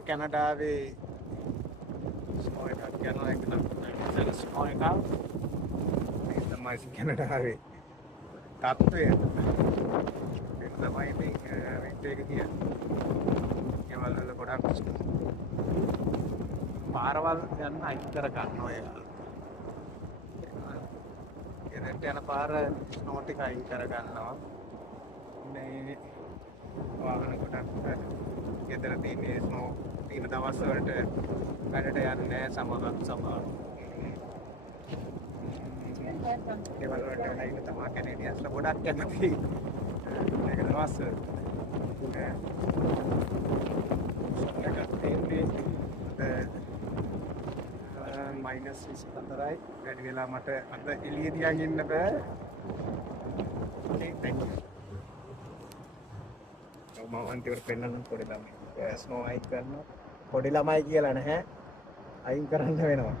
කැනඩාවේ snow එකක් යනවා එක නම් ස්නෝ එකක් මේ තමයි කැනඩාවේ තත්ත්වය ඒක තමයි මේ වින්ටර් එක කියන්නේ ඒවල වල ගොඩක් පාරවල් යන අයින් කර ගන්නවා ඒගොල්ලෝ ගෙදරට යන පාර ස්නෝ ටික අයින් කර ගන්නවා මේ වාහන ගොඩක් ගෙදර තියෙන ස්නෝ තියෙන දවස් වලට වැඩට යන්නේ නැහැ සමහර ඒවල වලට නැගින තමයි කැනේඩියන්ස්ලා ගොඩක් කැමති ඒක දවස් ඒකත් තියෙන්නේ -24යි වැඩි වෙලා මට අද එළිය තියන් ඉන්න බෑ මම අන්තිමට පෙන්නන්න පොඩි ළමයි ස්නෝ අයින් කරනවා පොඩි ළමයි කියලා නැහැ අයින් කරන්න වෙනවා